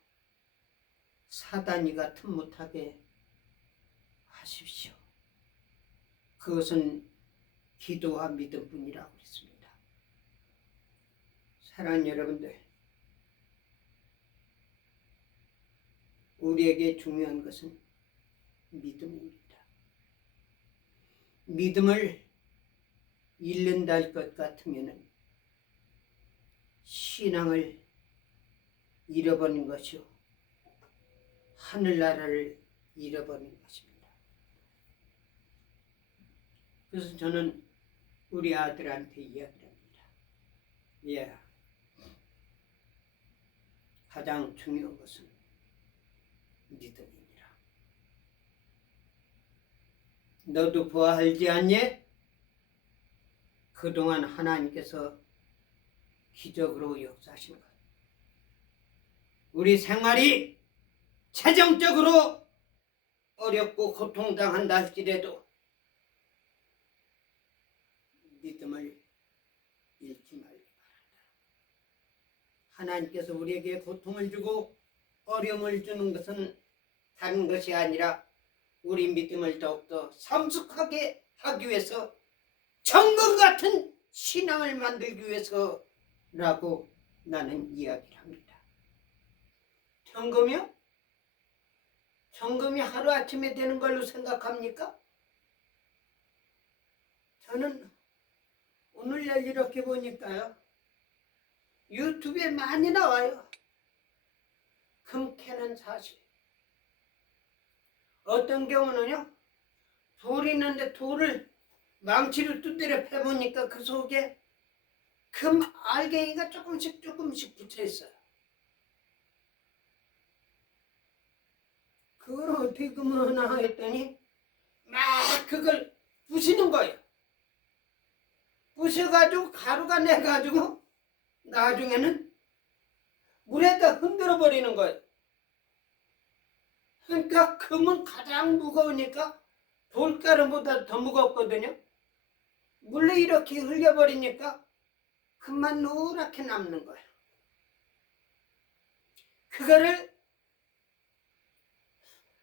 사단이가 틈 못하게 하십시오. 그것은 기도와 믿음뿐이라고 했습니다. 사랑하는 여러분들, 우리에게 중요한 것은 믿음입니다. 믿음을 잃는다 할 것 같으면 신앙을 잃어버린 것이요 하늘나라를 잃어버린 것입니다. 그래서 저는 우리 아들한테 이야기를 합니다. 예, 가장 중요한 것은 믿음입니다. 너도 보아하지 않니? 그동안 하나님께서 기적으로 역사하신 것. 우리 생활이 재정적으로 어렵고 고통당한다 할지라도 믿음을 잃지 말기 바란다. 하나님께서 우리에게 고통을 주고 어려움을 주는 것은 다른 것이 아니라 우리 믿음을 더욱더 성숙하게 하기 위해서 정금 같은 신앙을 만들기 위해서라고 나는 이야기를 합니다. 정금이요? 정금이 하루아침에 되는 걸로 생각합니까? 저는 오늘날 이렇게 보니까요, 유튜브에 많이 나와요. 금 캐는 사실. 어떤 경우는요, 돌이 있는데 돌을 망치로 두드려 패보니까 그 속에 금 알갱이가 조금씩 붙어 있어요. 그걸 어떻게 금을 하나 했더니 막 그걸 부시는 거예요. 부셔가지고 가루가 내가지고 나중에는 물에다 흔들어 버리는 거예요. 그러니까 금은 가장 무거우니까 돌가루보다 더 무겁거든요. 물에 이렇게 흘려버리니까 금만 노랗게 남는 거예요. 그거를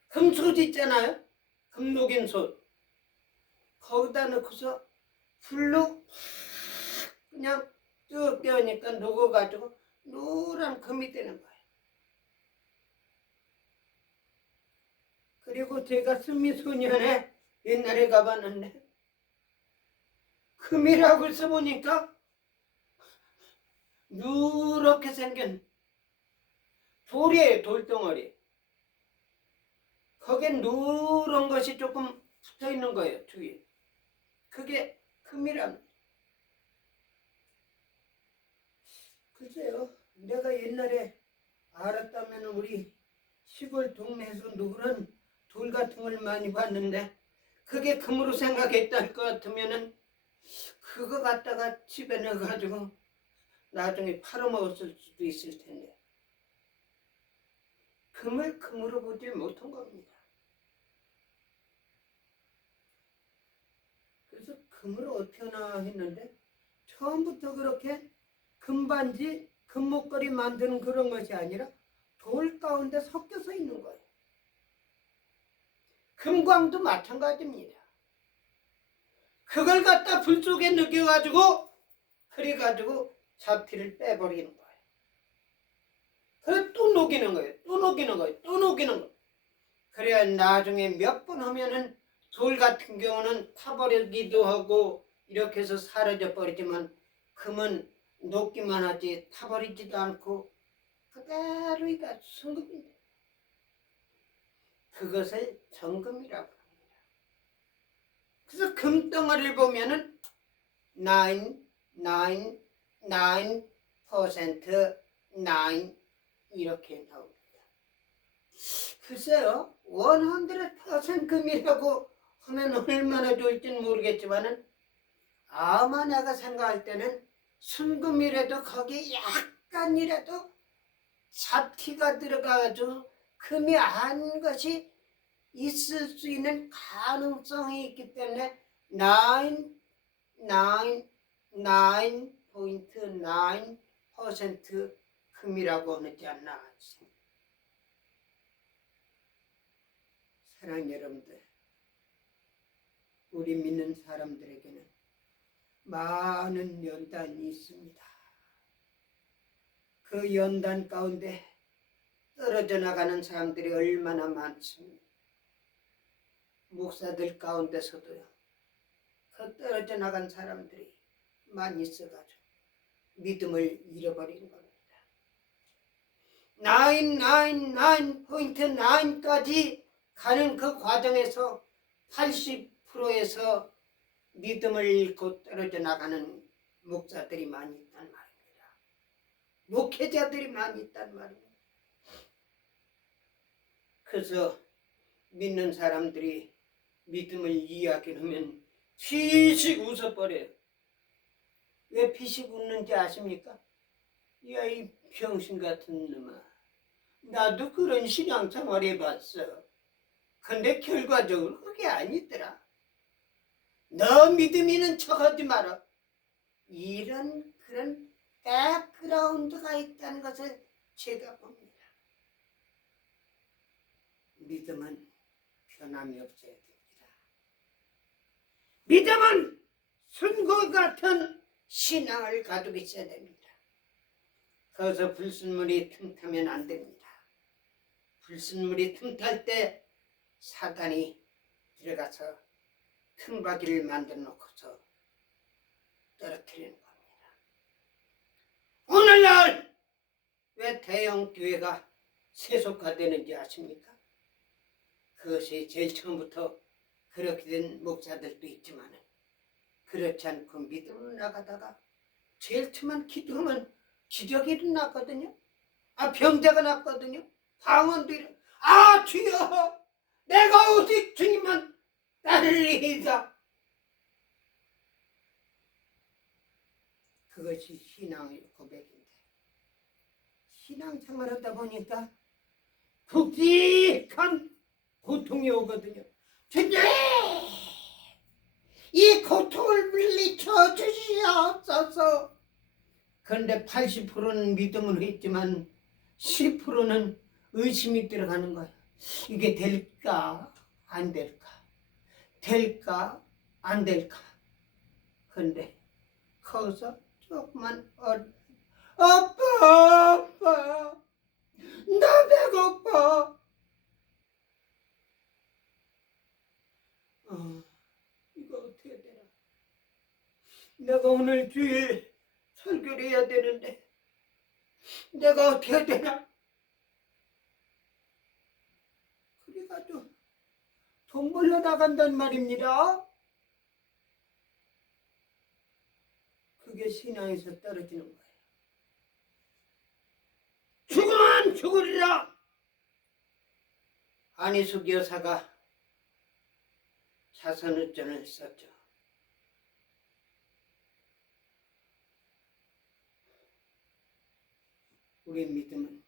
금솥 있잖아요. 금 녹인 솥. 거기다 넣고서 불로 그냥 쭉 떼우니까 녹아가지고 노란 금이 되는 거예요. 그리고 제가 스미소년에 옛날에 가봤는데 금이라고 써보니까 누렇게 생긴 돌이에요. 돌덩어리. 거기에 누런 것이 조금 붙어있는 거예요. 주위에. 그게 금이랍니다. 글쎄요, 내가 옛날에 알았다면 우리 시골 동네에서 누런 돌 같은 걸 많이 봤는데 그게 금으로 생각했다는 것 같으면은 그거 갖다가 집에 넣어가지고 나중에 팔아먹었을 수도 있을 텐데 금을 금으로 보지 못한 겁니다. 그래서 금을 어떻게 하나 했는데 처음부터 그렇게 금반지, 금목걸이 만드는 그런 것이 아니라 돌 가운데 섞여서 있는 거예요. 금광도 마찬가지입니다. 그걸 갖다 불 속에 넣겨가지고 그래가지고 잡티를 빼버리는 거예요. 그래 또 녹이는 거예요. 또 녹이는 거예요. 또 녹이는 거예요. 그래야 나중에 몇 번 하면은 돌 같은 경우는 타버리기도 하고 이렇게 해서 사라져 버리지만 금은 녹기만 하지 타버리지도 않고 그대로 이가 순금인데 그것을 정금이라고 합니다. 그래서 금덩어리를 보면은 9% 이렇게 나옵니다. 글쎄요, 100% 금이라고 하면 얼마나 좋을지는 모르겠지만은 아마 내가 생각할 때는 순금이라도 거기에 약간이라도 잡티가 들어가가지고 금이 안 것이 있을 수 있는 가능성이 있기 때문에 9.9% 금이라고 하지 않나. 사랑 여러분들, 우리 믿는 사람들에게는 많은 연단이 있습니다. 그 연단 가운데 떨어져 나가는 사람들이 얼마나 많습니다. 목사들 가운데서도요, 그 떨어져 나간 사람들이 많이 있어가지고 믿음을 잃어버린 겁니다. 9.9.9까지 가는 그 과정에서 80%에서 믿음을 잃고 떨어져 나가는 목사들이 많이 있단 말입니다. 목회자들이 많이 있단 말입니다. 그래서 믿는 사람들이 믿음을 이야기하면 피식 웃어버려요. 왜 피식 웃는지 아십니까? 야, 이 병신 같은 놈아. 나도 그런 신앙생활 해봤어. 근데 결과적으로 그게 아니더라. 너 믿음 있는 척하지 마라. 이런 그런 백그라운드가 있다는 것을 제가 봅니다. 믿음은 변함이 없어야 됩니다. 믿음은 순고 같은 신앙을 가지고 있어야 됩니다. 거기서 불순물이 틈타면 안 됩니다. 불순물이 틈탈 때 사탄이 들어가서 틈바퀴를 만들어 놓고서 떨어뜨리는 겁니다. 오늘날 왜 대형 교회가 세속화되는지 아십니까? 그것이 제일 처음부터 그렇게 된 목사들도 있지만 그렇지 않고 믿음으로 나가다가 제일 처음에 기도하면 기적이 일어났거든요. 병자가 났거든요. 방언도 일어나. 주여, 내가 오직 주님만 나를 이기자. 그것이 신앙의 고백인데, 신앙생활하다 보니까 굵직한 고통이 오거든요. 주님, 이 고통을 물리쳐 주시옵소서. 그런데 80%는 믿음으로 했지만 10%는 의심이 들어가는 거예요. 이게 될까 안 될까, 될까 안 될까. 그런데 거기서 조금만 아빠 나 배고파. 이거 어떻게 되나. 내가 오늘 주일 설교를 해야 되는데 내가 어떻게 되나. 그래가지고 돈 벌러 나간단 말입니다. 그게 신앙에서 떨어지는 거예요. 죽으면 죽으리라. 안희숙 여사가 자선의전을 썼죠. 우리 믿음을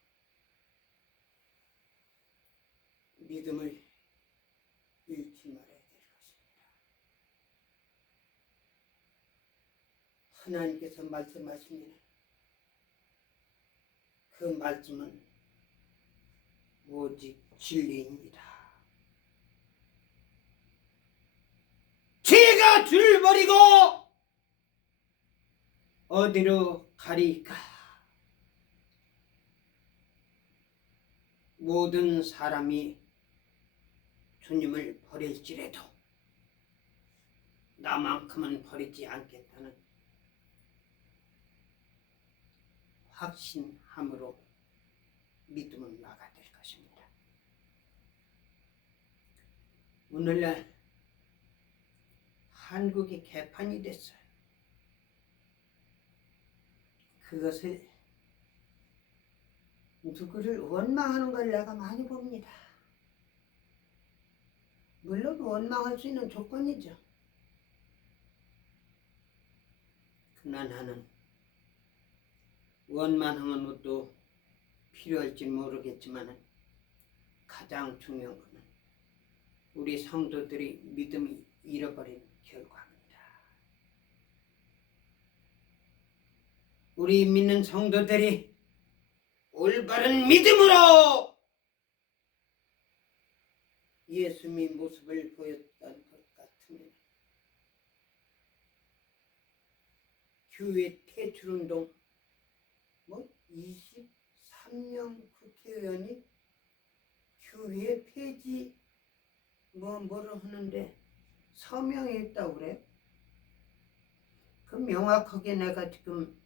잃지 말아야 될 것입니다. 하나님께서 말씀하시면 그 말씀은 오직 진리입니다. 죄가 줄 버리고 어디로 가리까? 모든 사람이 주님을 버릴지라도 나만큼은 버리지 않겠다는 확신함으로 믿음을 나가야 될 것입니다. 오늘날 한국이 개판이 됐어요. 그것을 누구를 원망하는 걸 내가 많이 봅니다. 물론 원망할 수 있는 조건이죠. 그러나 나는 원망하는 것도 필요할지 모르겠지만 가장 중요한 것은 우리 성도들이 믿음이 잃어버린 결과입니다. 우리 믿는 성도들이 올바른 믿음으로 예수님의 모습을 보였던 것 같으면 교회 퇴출운동 23명 국회의원이 교회 폐지 뭐를 하는데 서명했다고 그래. 그 명확하게 내가 지금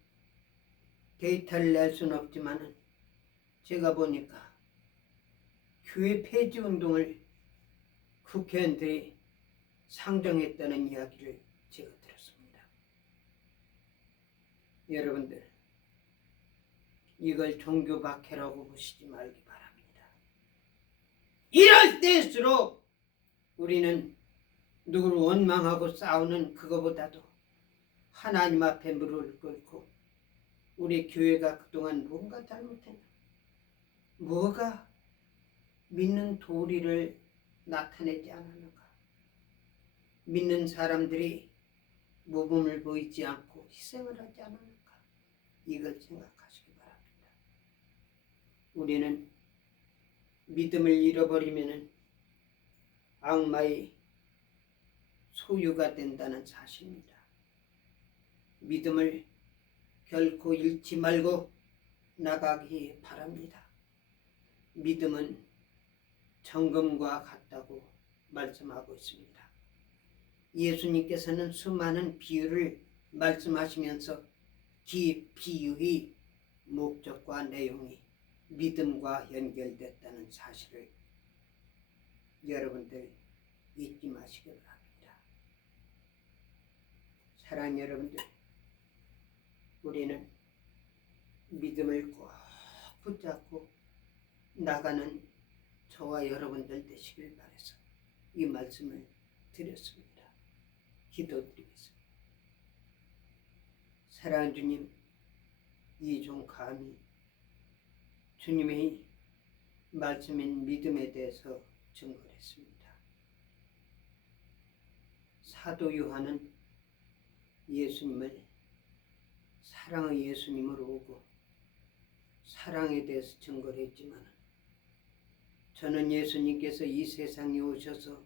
데이터를 낼 수는 없지만 제가 보니까 교회 폐지 운동을 국회의원들이 상정했다는 이야기를 제가 들었습니다. 여러분들, 이걸 종교 박해라고 보시지 말기 바랍니다. 이럴 때일수록 우리는 누구를 원망하고 싸우는 그거보다도 하나님 앞에 무릎을 꿇고 우리 교회가 그동안 뭔가 잘못했나, 뭐가 믿는 도리를 나타내지 않았는가, 믿는 사람들이 모범을 보이지 않고 희생을 하지 않았는가, 이걸 생각하시기 바랍니다. 우리는 믿음을 잃어버리면 악마의 소유가 된다는 사실입니다. 믿음을 결코 잃지 말고 나가기 바랍니다. 믿음은 정금과 같다고 말씀하고 있습니다. 예수님께서는 수많은 비유를 말씀하시면서 그 비유의 목적과 내용이 믿음과 연결됐다는 사실을 여러분들 잊지 마시기 바랍니다. 사랑하는 여러분들, 우리는 믿음을 꼭 붙잡고 나가는 저와 여러분들 되시길 바라서 이 말씀을 드렸습니다. 기도드리겠습니다. 사랑하는 주님, 이 종 감히 주님의 말씀인 믿음에 대해서 증거를 했습니다. 사도 요한은 예수님을 사랑의 예수님으로 오고 사랑에 대해서 증거를 했지만 저는 예수님께서 이 세상에 오셔서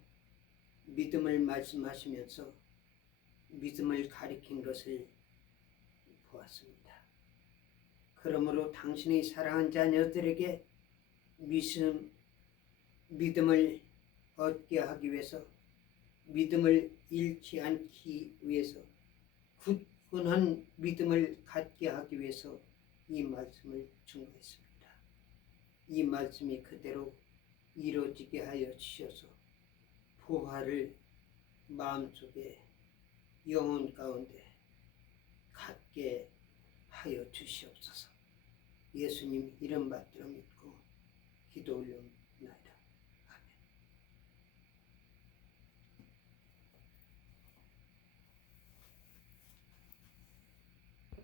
믿음을 말씀하시면서 믿음을 가리킨 것을 보았습니다. 그러므로 당신의 사랑한 자녀들에게 믿음을 얻게 하기 위해서, 믿음을 잃지 않기 위해서, 굳건한 믿음을 갖게 하기 위해서 이 말씀을 증거했습니다. 이 말씀이 그대로 이루어지게 하여 주셔서 부활을 마음속에 영혼 가운데 갖게 하여 주시옵소서. 예수님 이름 받들어 믿고 기도 올려옵니다.